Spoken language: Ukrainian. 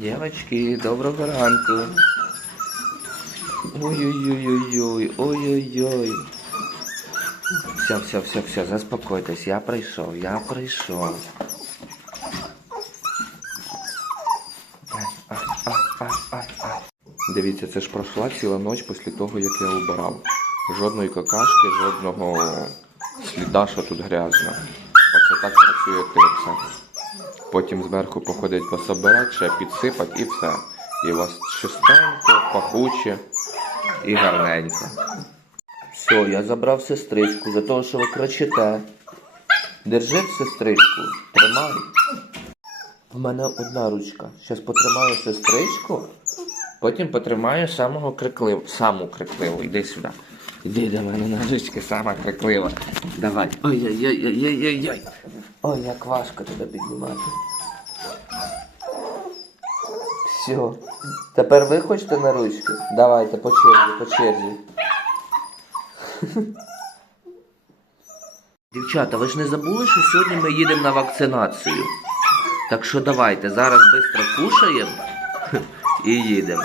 Дівчатки, доброго ранку. Ой-ой-ой-ой-ой, ой-ой-ой. Все, все, все, все, заспокойтесь, я прийшов, я прийшов. Дивіться, це ж пройшла ціла ніч після того, як я убирав. Жодної какашки, жодного сліда, що тут грязно. Оце так працює тиркса. Потім зверху походить пособирати, ще підсипати і все. І у вас чистенько, пахуче і гарненько. Все, я забрав сестричку за того, що ви кричите. Держи сестричку, тримай. В мене одна ручка. Зараз потримаю сестричку, потім потримаю самого крикливу. Саму крикливу. Іди сюди. Іди до мене на ручки, сама криклива. Давай. Ой-ой-ой-ой-ой-ой. Ой, як важко тебе піднімати. Все. Тепер ви хочете на ручки? Давайте по черзі, по черзі. Дівчата, ви ж не забули, що сьогодні ми їдемо на вакцинацію? Так що давайте, зараз швидко кушаємо і їдемо.